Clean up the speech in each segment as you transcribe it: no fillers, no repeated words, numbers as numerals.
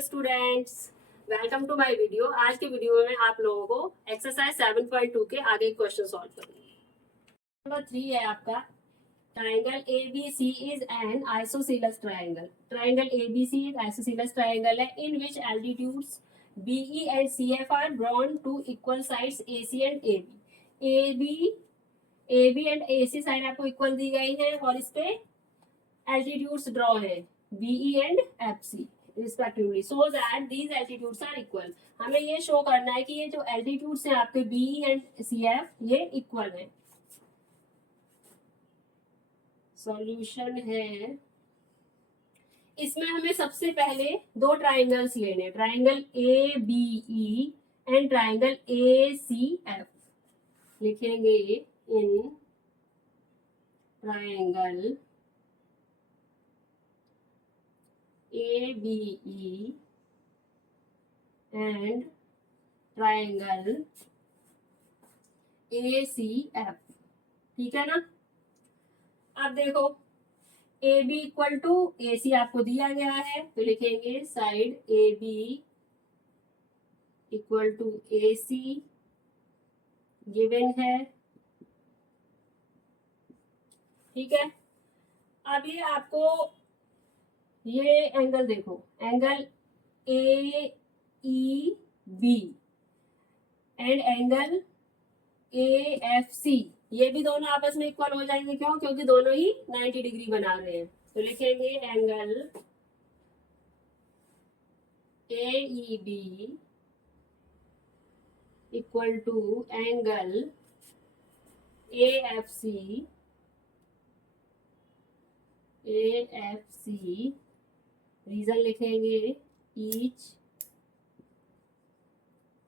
Dear students, welcome to my video. आज के video में आप लोगों को एक्सरसाइज 7.2 के आगे क्वेश्चन सॉल्व करूंगी। नंबर 3 है आपका, triangle ABC is an isosceles triangle. Triangle ABC एक आइसोसेलेस ट्राइंगल है in which altitudes BE and CF are drawn to equal sides AC and AB। AB and AC side आपको equal दी गई है और इस पे एल्टीट्यूड्स ड्रॉ है BE and FC respectively, so that these altitudes are equal. हमें ये शो करना है कि ये जो एल्टीट्यूड्स हैं आपके BE एंड CF ये इक्वल है। सॉल्यूशन है, इसमें हमें सबसे पहले दो ट्राइंगल्स लेने, triangle ABE and triangle ACF। लिखेंगे in triangle ABE and triangle ACF। ठीक है ना। अब देखो AB इक्वल टू AC आपको दिया गया है, तो लिखेंगे side AB equal to AC given है। ठीक है। अब ये आपको ये एंगल देखो, angle AEB and angle AFC, ये भी दोनों आपस में इक्वल हो जाएंगे। क्यों? क्योंकि दोनों ही 90 डिग्री बना रहे हैं। तो लिखेंगे angle AEB equal to angle AFC reason लिखेंगे each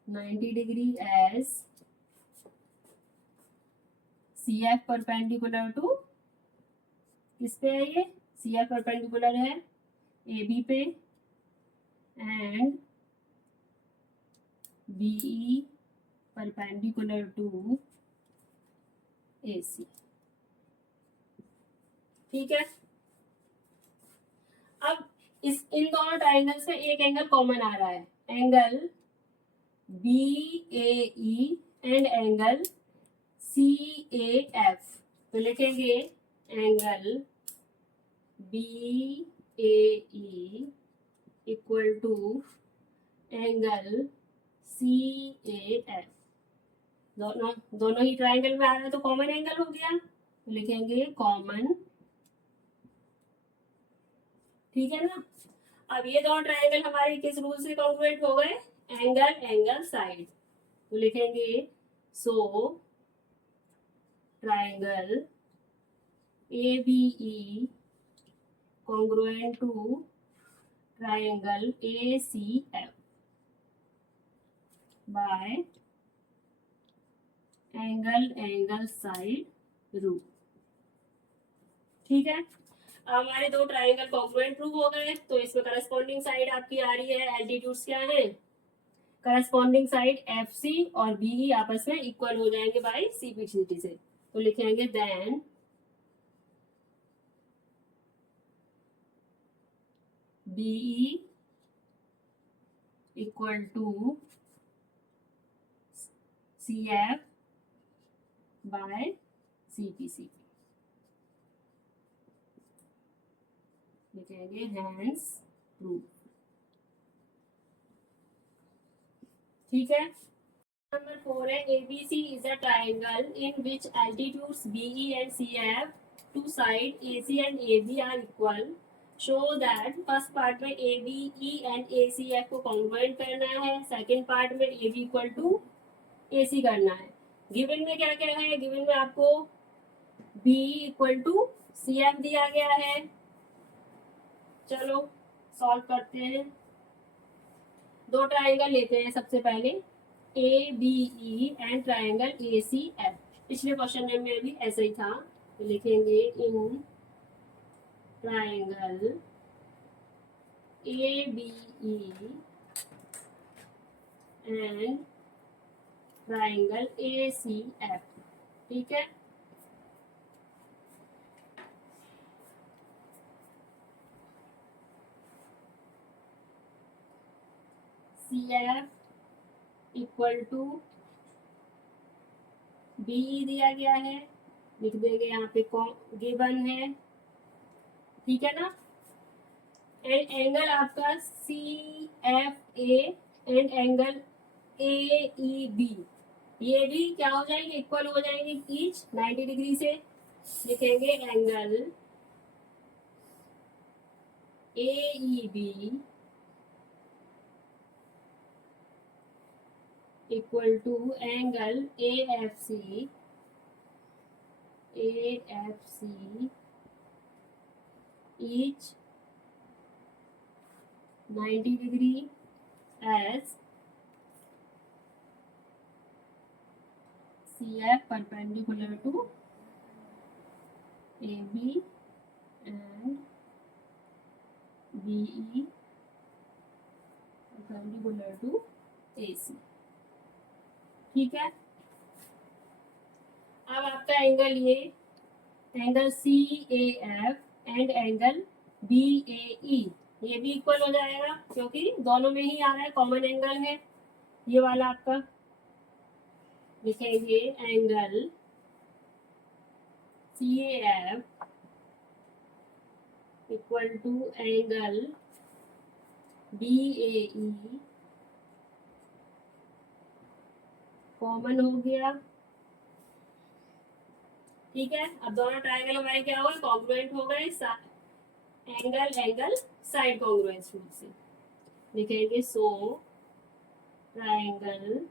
90 degree as CF perpendicular to, किस पे है ये? CF परपेंडिकुलर है AB पे and BE perpendicular to AC। ठीक है। अब इन दोनों ट्राइंगल से एक एंगल कॉमन आ रहा है, angle BAE and angle CAF। तो लिखेंगे angle BAE equal to angle CAF। दोनों ही ट्राइंगल में आ रहा है तो कॉमन एंगल हो गया, तो लिखेंगे कॉमन। ठीक है ना। अब ये दोनों ट्राइंगल हमारे किस रूल से कॉन्ग्रुएंट हो गए? Angle side. तो लिखेंगे so triangle ABE congruent to triangle ACF by angle side rule. ठीक है। हमारे दो ट्राइंगल कॉन्ग्रुएंट प्रूव हो गए, तो इसमें करस्पॉन्डिंग साइड आपकी आ रही है, एल्टीट्यूड्स क्या है? करस्पॉन्डिंग साइड FC और BE आपस में इक्वल हो जाएंगे बाय CPCT से। तो लिखेंगे then BE equal to CF by CPCT। लिखेंगे हेंस प्रूव। ठीक है। नंबर 4 है ABC is a triangle in which altitudes BE and CF, two side AC and AB are equal. Show that first part में ABE and ACF को congruent करना है, second part में AB equal to AC करना है। Given में क्या क्या है? गिवन में आपको BE इक्वल टू CF दिया गया है। चलो सॉल्व करते हैं। दो ट्राइंगल लेते हैं सबसे पहले, ABE एंड ट्राइंगल ACF। पिछले क्वेश्चन में भी ऐसा ही था। तो लिखेंगे in triangle ABE and triangle ACF। ठीक है। CF इक्वल टू BE दिया गया है, लिख देंगे यहाँ पे गिवन है, ठीक है ना। एंड एंगल आपका CFA एंड एंगल AEB, ये भी क्या हो जाएंगे, इक्वल हो जाएंगे ईच 90 डिग्री से। लिखेंगे angle AEB equal to angle AFC each 90 degree as CF perpendicular to AB and BE perpendicular to AC, ठीक है। अब आपका एंगल ये angle CAF and angle BAE ये भी इक्वल हो जाएगा, क्योंकि दोनों में ही आ रहा है, कॉमन एंगल है ये वाला आपका। लिखेंगे angle CAF equal to angle BAE, common हो गया, ठीक है। अब दोनों ट्रायंगल हमारे क्या हो गए, कॉन्ग्रुएंट हो गए, angle angle side congruence rule से। लिखेंगे सो triangle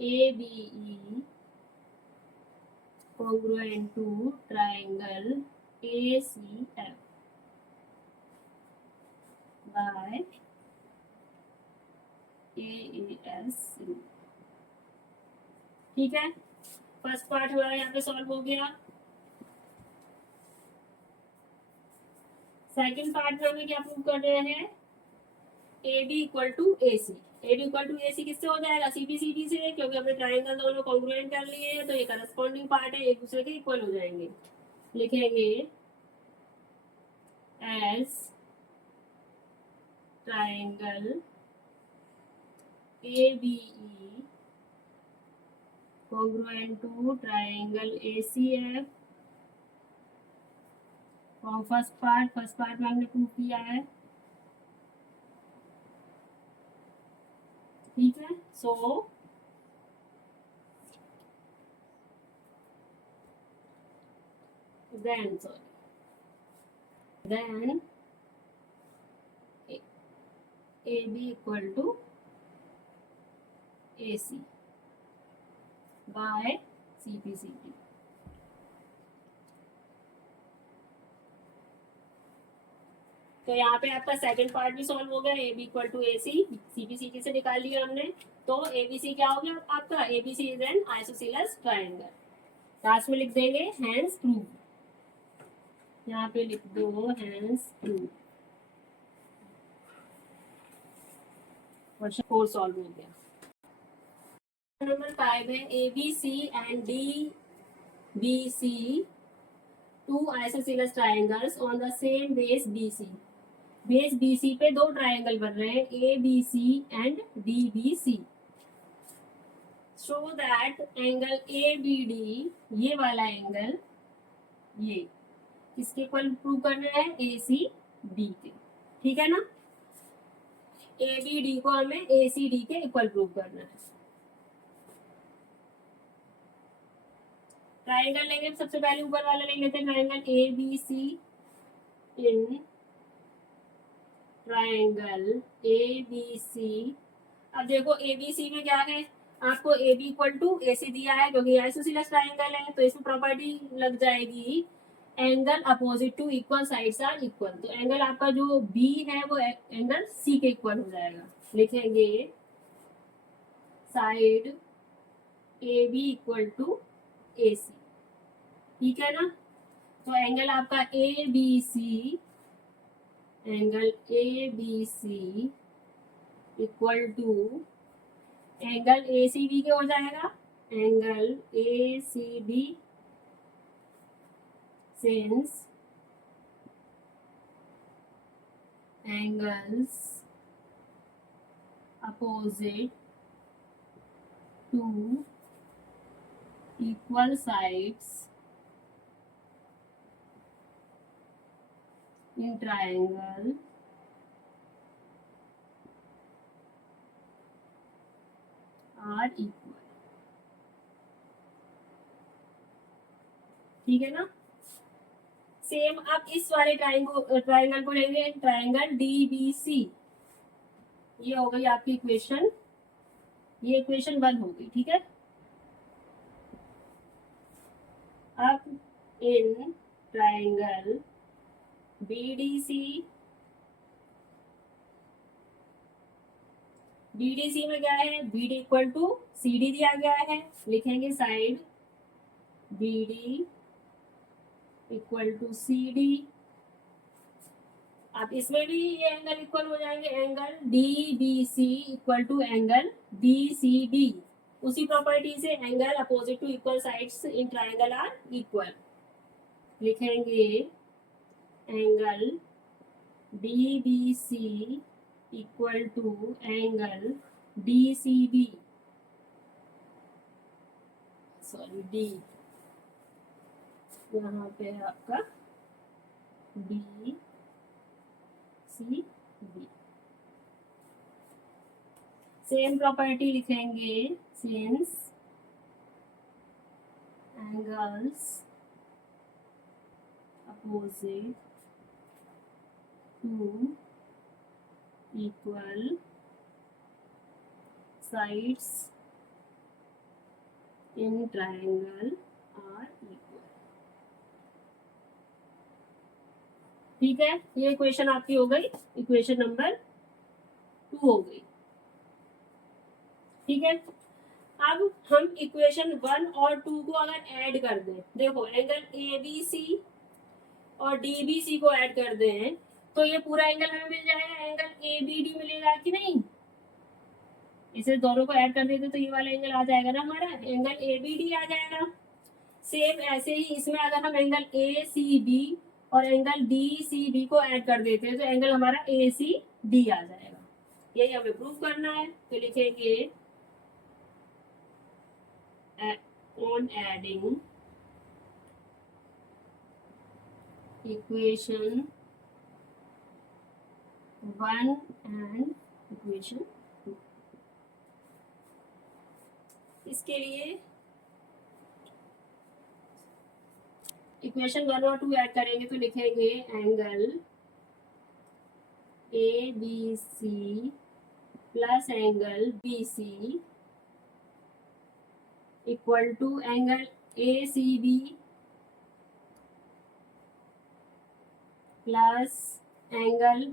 ABE congruent to triangle ACF by AAS rule, ठीक है। फर्स्ट पार्ट हमारा यहाँ पे सॉल्व हो गया। सेकंड पार्ट में हमें क्या प्रूव कर रहे हैं, AB equal to AC। AB equal to AC किससे हो जाएगा, CBCD से, क्योंकि हमने ट्राइंगल दोनों कॉन्ग्रुएंट कर लिए हैं, तो ये करस्पॉन्डिंग पार्ट है, एक दूसरे के इक्वल हो जाएंगे। लिखेंगे S triangle ABE congruent to triangle ACF और फर्स्ट पार्ट में हमने प्रूव किया है, ठीक है। सो then AB equal to AC by CPCD। तो यहाँ पे आपका सेकंड पार्ट भी सॉल्व हो गया, AB equal to AC, CPCD से निकाल लिया हमने, तो ABC क्या हो गया आपका, ABC is an isosceles triangle. Last में लिख देंगे हैंस प्रूव, यहाँ पे लिख दो हैंस प्रूव। क्वेश्चन 4 सॉल्व हो गया। नंबर 5 है ABC and DBC two isosceles triangles on the same base BC। Base BC पे दो ट्रायंगल बन रहे हैं, ABC and DBC। Show that angle ABD, ये वाला एंगल, ये किसके इक्वल प्रूव करना है, ACD के, ठीक है ना। ABD को हमें ACD के इक्वल प्रूव करना है। ट्रायंगल लेंगे, सबसे पहले ऊपर वाला ले लेते हैं, triangle ABC in triangle ABC। अब देखो ABC में क्या है, आपको AB इक्वल टू AC दिया है, क्योंकि आइसोसेलेस ट्रायंगल है, तो इसमें प्रॉपर्टी लग जाएगी angle opposite to equal sides are equal. तो एंगल आपका जो B है वो एंगल C के इक्वल हो जाएगा। लिखेंगे side AB equal to AC, ठीक है ना। तो एंगल आपका ABC equal to angle ACB के हो जाएगा, angle ACB since angles opposite to equal sides in triangle are equal. ठीक है ना। सेम अब इस वाले ट्राइंगल को लेंगे, ट्राइंगल DBC। ये हो गई आपकी इक्वेशन, ये इक्वेशन 1 हो गई। ठीक है, अब इन ट्राइंगल BDC, BDC में क्या है, BD इक्वल टू CD दिया गया है, लिखेंगे side BD equal to CD। अब इसमें भी ये एंगल इक्वल हो जाएंगे, angle DBC equal to angle DCB। उसी प्रॉपर्टी से angle opposite to equal sides in triangle are equal, लिखेंगे angle DBC equal to angle DCB, sorry D, यहाँ पे है आपका DCB। सेम प्रॉपर्टी लिखेंगे, since angles opposite to equal sides in triangle are equal. ठीक है, ये इक्वेशन आपकी हो गई, इक्वेशन नंबर 2 हो गई। ठीक है, अब हम इक्वेशन 1 और 2 को अगर ऐड कर दें, देखो एंगल ABC और DBC को ऐड कर दें तो ये पूरा एंगल हमें मिल जाएगा, एंगल ABD मिलेगा कि नहीं। इसे दोनों को ऐड कर देते तो ये वाला एंगल आ जाएगा ना हमारा, एंगल ABD आ जाएगा। सेम ऐसे ही इसमें अगर हम एंगल ACB और एंगल DCB को ऐड कर देते हैं तो एंगल हमारा ACD आ जाएगा। यही हमें प्रूव करना है, तो लिखेंगे on adding equation 1 and equation 2। इसके लिए इक्वेशन 1 और 2 ऐड करेंगे तो लिखेंगे angle ABC plus angle BC equal to angle ACB plus angle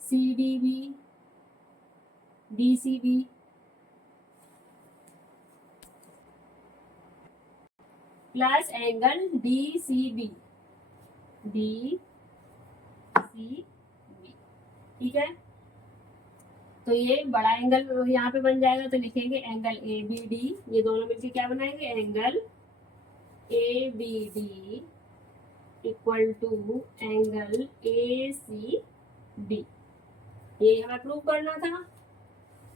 CDB DCB plus angle DCB DCB। ठीक है, तो ये बड़ा एंगल यहाँ पे बन जाएगा, तो लिखेंगे एंगल ABD, ये दोनों मिलकर क्या बनाएंगे, angle ABD equal to angle ACD। ये हमें प्रूव करना था,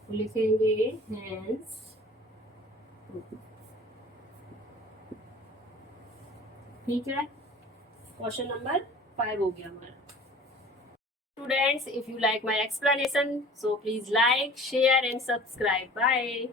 तो लिखेंगे हेंस ठीक है, क्वेश्चन नंबर 5 हो गया हमारा। Students, if you like my explanation, so please like, share and subscribe. Bye.